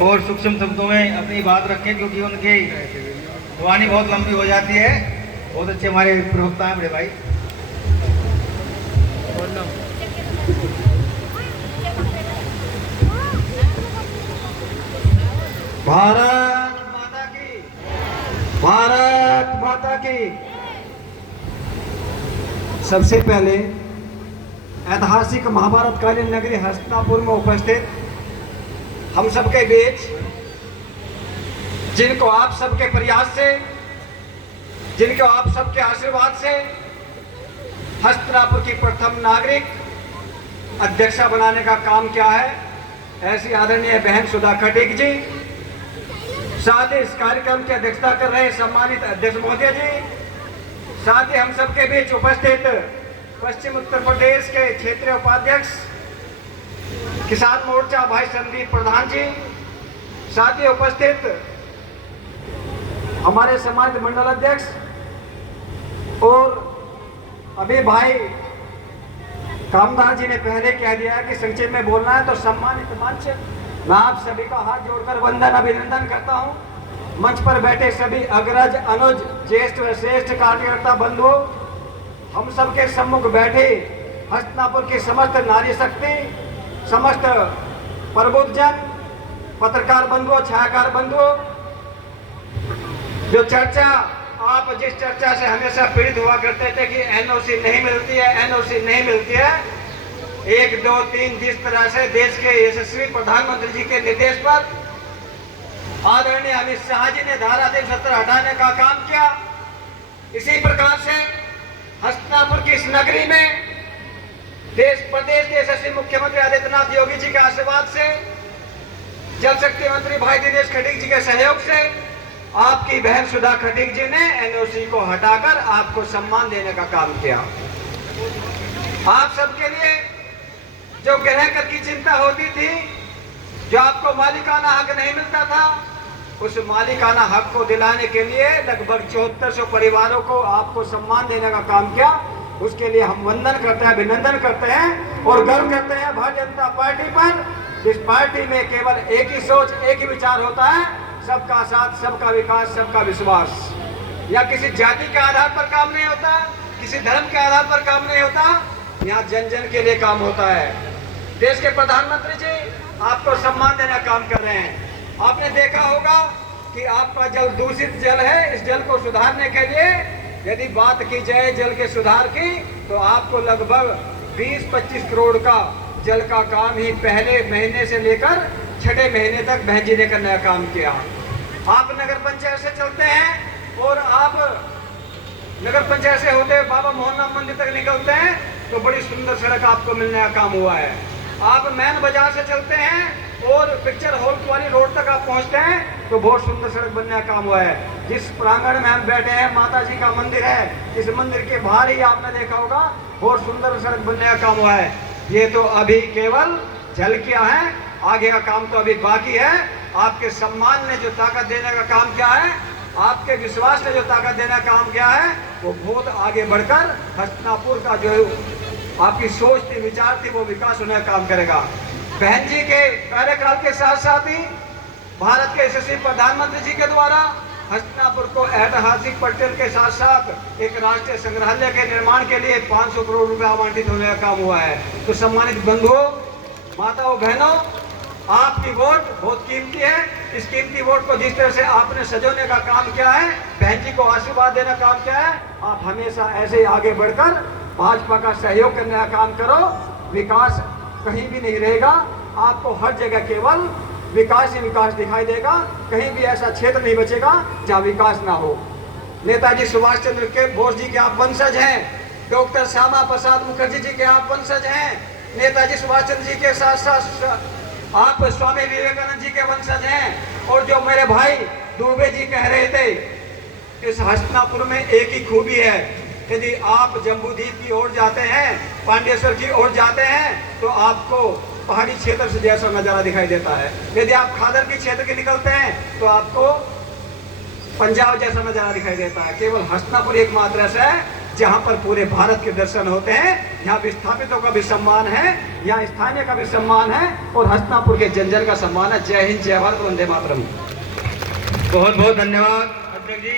और सूक्ष्म शब्दों में अपनी बात रखें, क्योंकि उनकी वाणी बहुत लंबी हो जाती है। बहुत अच्छे हमारे प्रवक्ता हैं बड़े भाई। भारत माता की, भारत माता की। सबसे पहले ऐतिहासिक महाभारतकालीन नगरी हस्तिनापुर में उपस्थित हम सबके बीच, जिनको आप सबके प्रयास से, जिनको आप सबके आशीर्वाद से हस्तिनापुर की प्रथम नागरिक अध्यक्षा बनाने का काम किया है, ऐसी आदरणीय बहन सुधा खटीक जी, साथ ही इस कार्यक्रम की अध्यक्षता कर रहे सम्मानित अध्यक्ष महोदय जी, साथ ही हम सबके बीच उपस्थित पश्चिम उत्तर प्रदेश के क्षेत्रीय उपाध्यक्ष किसान मोर्चा भाई संदीप प्रधान जी, साथ ही उपस्थित हमारे समाज मंडल अध्यक्ष, और अभी भाई कामदार जी ने पहले कह दिया कि संक्षेप में बोलना है, तो सम्मानित मंच, मैं आप सभी का हाथ जोड़कर वंदन अभिनंदन करता हूं। मंच पर बैठे सभी अग्रज, अनुज, ज्येष्ठ व श्रेष्ठ कार्यकर्ता बंधुओं, हम सबके सम्मुख बैठे हस्तिनापुर की समस्त नारी शक्ति, समस्त प्रबुद्ध जन, पत्रकार बंधुओं, छायाकार बंधुओं, जो चर्चा, आप जिस चर्चा से हमेशा पीड़ित हुआ करते थे कि एनओसी नहीं मिलती है, एनओसी नहीं मिलती है, 1, 2, 3 जिस तरह से देश के यशस्वी प्रधानमंत्री जी के निर्देश पर आदरणीय अमित शाह जी ने धारा 370 हटाने का काम किया, इसी प्रकार से हस्तिनापुर की इस नगरी में देश प्रदेश के यशस्वी मुख्यमंत्री आदित्यनाथ योगी जी के आशीर्वाद से, जल शक्ति मंत्री भाई दिनेश खटीक जी के सहयोग से, आपकी बहन सुधा खटीक जी ने एनओसी को हटाकर आपको सम्मान देने का काम किया। आप सबके लिए जो ग्रह कर की चिंता होती थी, जो आपको मालिकाना हक नहीं मिलता था, उस मालिकाना हक को दिलाने के लिए लगभग 7400 परिवारों को आपको सम्मान देने का काम किया। उसके लिए हम वंदन करते हैं, अभिनंदन करते हैं और गर्व करते हैं भारतीय जनता पार्टी पर, जिस पार्टी में केवल एक ही सोच, एक ही विचार होता है, सबका साथ, सबका विकास, सबका विश्वास। या किसी जाति के आधार पर काम नहीं होता, किसी धर्म के आधार पर काम नहीं होता, यहाँ जन जन के लिए काम होता है। देश के प्रधानमंत्री जी आपको सम्मान देने का काम कर रहे हैं। आपने देखा होगा कि आपका जल दूषित जल है, इस जल को सुधारने के लिए यदि बात की जाए जल के सुधार की, तो आपको लगभग 20-25 करोड़ का जल का काम ही पहले महीने से लेकर 6ठे महीने तक बहन जी ने करने का काम किया। आप नगर पंचायत से चलते हैं और आप नगर पंचायत से होते बाबा मोहन मंदिर तक निकलते हैं तो बड़ी सुंदर सड़क आपको मिलने का काम हुआ है। आप मैन बाजार से चलते हैं और पिक्चर हॉल वाली रोड तक आप पहुंचते हैं तो बहुत सुंदर सड़क बनने का काम हुआ है। जिस प्रांगण में हम बैठे हैं, माता जी का मंदिर है, इस मंदिर के बाहर ही आपने देखा होगा बहुत सुंदर सड़क बनने का काम हुआ है। ये तो अभी केवल झलकियां हैं, आगे का काम तो अभी बाकी है। आपके सम्मान ने जो ताकत देने का काम किया है, आपके विश्वास ने जो ताकत देने का काम किया है, वो बहुत आगे बढ़कर हस्तिनापुर का जो आपकी सोच थी, विचार थी, वो विकास होने का काम करेगा। बहन जी के कार्यकाल के साथ साथ ही भारत के यशस्वी प्रधानमंत्री जी के द्वारा हस्तिनापुर को ऐतिहासिक पर्यटन के साथ साथ एक राष्ट्रीय संग्रहालय के निर्माण के लिए 500 करोड़ रुपए आवंटित होने का काम हुआ है। तो सम्मानित बंधुओं, माताओं, बहनों, आपकी वोट बहुत कीमती है। इस कीमती वोट को जिस तरह से आपने सजोने का काम किया है, बहन जी को आशीर्वाद देने का काम किया है, आप हमेशा ऐसे ही आगे बढ़कर भाजपा का सहयोग करने का काम करो। विकास कहीं भी नहीं रहेगा, आपको हर जगह केवल विकास ही विकास दिखाई देगा। कहीं भी ऐसा क्षेत्र नहीं बचेगा जहाँ विकास ना हो। नेताजी सुभाष चंद्र के बोस जी के आप वंशज हैं, डॉक्टर श्यामा प्रसाद मुखर्जी जी के आप वंशज हैं, नेताजी सुभाष चंद्र जी के साथ साथ आप स्वामी विवेकानंद जी के वंशज हैं। और जो मेरे भाई दुबे जी कह रहे थे, इस हस्तिनापुर में एक ही खूबी है, यदि आप जम्बूद्वीप की ओर जाते हैं, पांडेश्वर की ओर जाते हैं, तो आपको पहाड़ी क्षेत्र से जैसा नजारा दिखाई देता है। यदि आप खादर की क्षेत्र के निकलते हैं तो आपको पंजाब जैसा नजारा दिखाई देता है। केवल हस्तिनापुर एकमात्र ऐसा है जहां पर पूरे भारत के दर्शन होते हैं। यहाँ विस्थापितों का भी सम्मान है, यहाँ स्थानीय का भी सम्मान है और हस्तिनापुर के जन जन का सम्मान है। जय हिंद, जय भारत, वंदे मातरम। बहुत बहुत धन्यवाद अध्यक्ष जी।